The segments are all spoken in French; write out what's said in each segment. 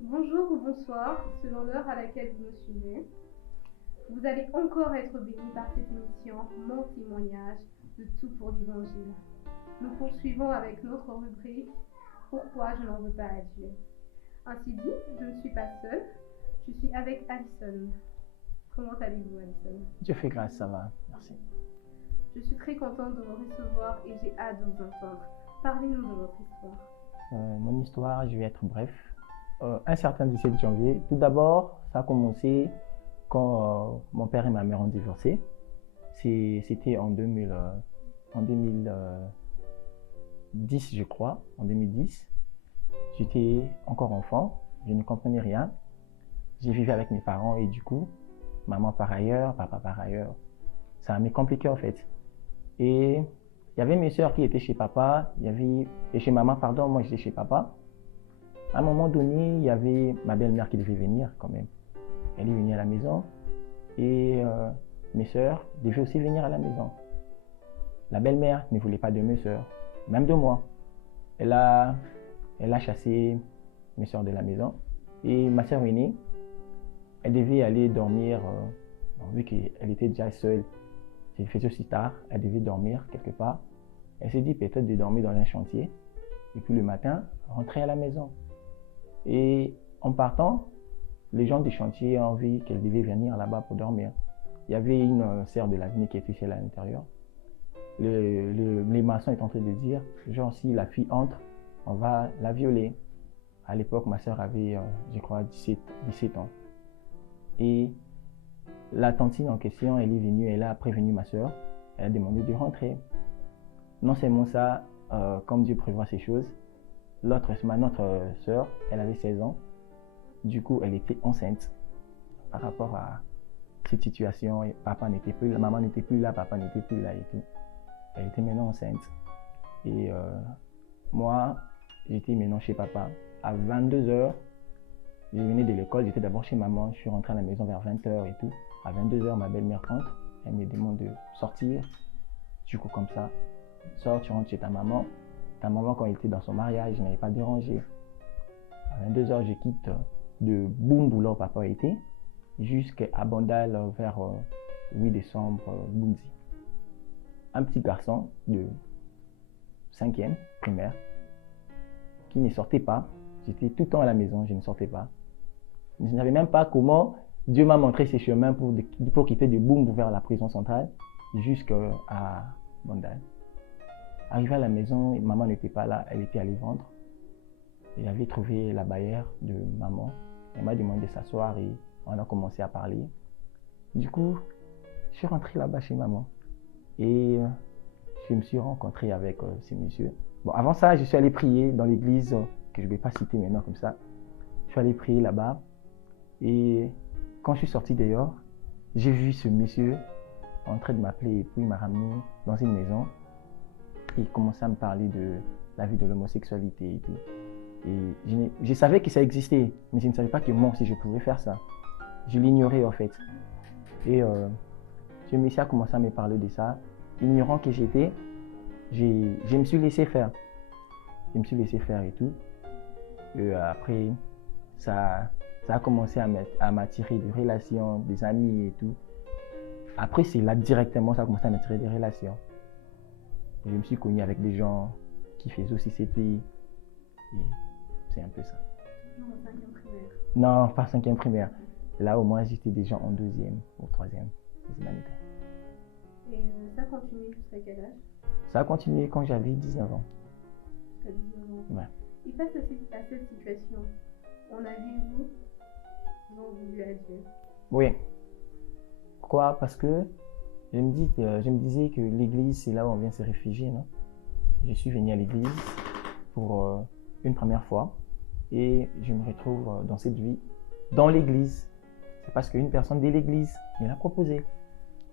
Bonjour ou bonsoir, selon l'heure à laquelle vous me suivez. Vous allez encore être bénis par cette émission, mon témoignage de tout pour l'Évangile. Nous poursuivons avec notre rubrique Pourquoi je n'en veux pas à Dieu. Ainsi dit, je ne suis pas seule, je suis avec Alison. Comment allez-vous, Alison? Dieu fait grâce, ça va, merci. Je suis très contente de vous recevoir et j'ai hâte de vous entendre. Parlez-nous de votre histoire. Mon histoire, je vais être bref. Un certain 17 janvier, tout d'abord, ça a commencé quand mon père et ma mère ont divorcé. C'était en 2010, je crois, en 2010. J'étais encore enfant, je ne comprenais rien. J'ai vécu avec mes parents et du coup, maman par ailleurs, papa par ailleurs. Ça m'est compliqué en fait. Et il y avait mes soeurs qui étaient chez papa, et chez maman, pardon, moi j'étais chez papa. À un moment donné, il y avait ma belle-mère qui devait venir quand même. Elle est venue à la maison et mes soeurs devaient aussi venir à la maison. La belle-mère ne voulait pas de mes soeurs, même de moi. Elle a chassé mes soeurs de la maison et ma soeur aînée, elle devait aller dormir, vu qu'elle était déjà seule. Il faisait aussi tard, elle devait dormir quelque part. Elle s'est dit peut-être de dormir dans un chantier et puis le matin, rentrer à la maison. Et en partant, les gens du chantier ont vu qu'elle devait venir là-bas pour dormir. Il y avait une serre de l'avenir qui était celle à l'intérieur. Les maçons étaient en train de dire, genre si la fille entre, on va la violer. À l'époque, ma soeur avait, je crois, 17 ans. Et la tantine en question, elle est venue, elle a prévenu ma soeur, elle a demandé de rentrer. Non seulement ça, comme Dieu prévoit ces choses, notre soeur, elle avait 16 ans, du coup elle était enceinte par rapport à cette situation, et papa n'était plus là, maman n'était plus là, papa n'était plus là et tout. Elle était maintenant enceinte. Et moi, j'étais maintenant chez papa. À 22h, je venais de l'école, j'étais d'abord chez maman, je suis rentré à la maison vers 20h et tout. À 22h, ma belle-mère rentre, elle me demande de sortir. Du coup, comme ça, sors, tu rentres chez ta maman. Ta maman, quand elle était dans son mariage, je n'avais pas dérangé. À 22h, je quitte de Bumbu, là où papa était, jusqu'à Bandal vers 8 décembre, Bunzi. Un petit garçon de 5e primaire qui ne sortait pas. J'étais tout le temps à la maison, je ne sortais pas. Je ne savais même pas comment Dieu m'a montré ses chemins pour quitter de Bumbu vers la prison centrale jusqu'à Bandal. Arrivé à la maison, maman n'était pas là, elle était allée vendre. Il avait trouvé la baillère de maman. Elle m'a demandé de s'asseoir et on a commencé à parler. Du coup, je suis rentré là-bas chez maman. Et je me suis rencontré avec ces messieurs. Bon, avant ça, je suis allé prier dans l'église, que je ne vais pas citer maintenant comme ça. Je suis allé prier là-bas. Et quand je suis sorti dehors, j'ai vu ce monsieur en train de m'appeler et puis il m'a ramené dans une maison. Et il commençait à me parler de la vie de l'homosexualité et tout. Et je savais que ça existait, mais je ne savais pas que moi aussi je pouvais faire ça. Je l'ignorais en fait. Et ce monsieur a commencé à me parler de ça. Ignorant que j'étais, je me suis laissé faire. Je me suis laissé faire et tout. Et après, ça a commencé à m'attirer des relations, des amis et tout. Après, c'est là directement, ça a commencé à m'attirer des relations. Et je me suis connu avec des gens qui faisaient aussi cette vie. Et c'est un peu ça. Non, en 5e primaire. Non, pas 5e primaire. Là, au moins, j'étais déjà en 2e ou 3e des humanités. Et ça continue jusqu'à quel âge? Ça a continué quand j'avais 19 ans. Jusqu'à 19 ans. Ouais. Et face à cette situation, on a vu vous ont voulu à Dieu. Oui. Pourquoi? Parce que je me disais que l'église, c'est là où on vient se réfugier, non? Je suis venu à l'église pour une première fois et je me retrouve dans cette vie, dans l'église. C'est parce qu'une personne de l'église me l'a proposé.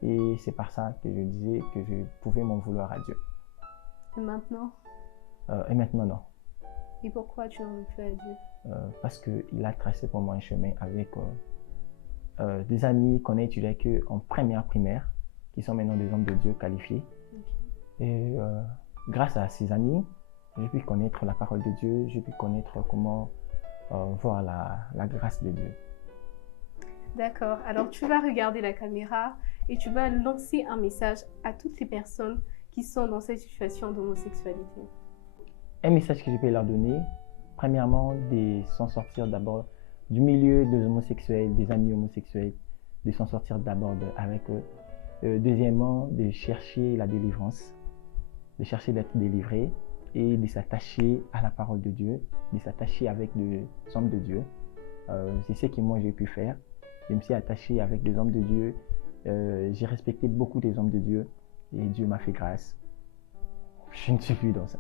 Et c'est par ça que je disais que je pouvais m'en vouloir à Dieu. Et maintenant? Et maintenant, non. Et pourquoi tu n'en veux plus à Dieu? Parce qu'il a tracé pour moi un chemin avec des amis qu'on a étudiés avec eux en première primaire, qui sont maintenant des hommes de Dieu qualifiés. Okay. Et grâce à ces amis, j'ai pu connaître la parole de Dieu, j'ai pu connaître comment voir la grâce de Dieu. D'accord. Alors, tu vas regarder la caméra et tu vas lancer un message à toutes les personnes qui sont dans cette situation d'homosexualité. Un message que je peux leur donner, premièrement, de s'en sortir d'abord du milieu des homosexuels, des amis homosexuels, de s'en sortir d'abord avec eux. Deuxièmement, de chercher la délivrance, de chercher d'être délivré et de s'attacher à la parole de Dieu, de s'attacher avec des hommes de Dieu. C'est ce que moi j'ai pu faire. Je me suis attaché avec des hommes de Dieu. J'ai respecté beaucoup des hommes de Dieu et Dieu m'a fait grâce. Je ne suis plus dans ça.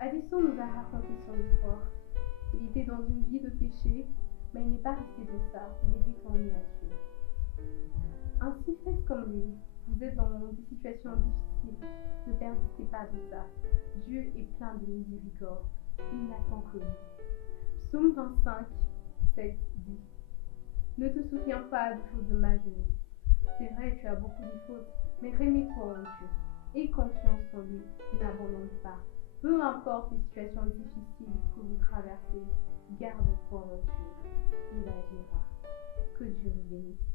Addison nous a raconté son histoire. Il était dans une vie de péché, mais il n'est pas resté de ça. Il est retourné à Dieu. Ainsi, faites comme lui. Vous êtes dans des situations difficiles. Ne persistez pas de ça. Dieu est plein de miséricorde. Il n'attend que nous. Psaume 25, 7 dit: Ne te souviens pas des fautes de ma jeunesse. C'est vrai, tu as beaucoup de fautes, mais remets-toi en Dieu. Aie confiance en lui, et n'abandonne pas. Peu importe les situations difficiles que vous traversez, garde foi en Dieu. Il agira. Que Dieu vous bénisse.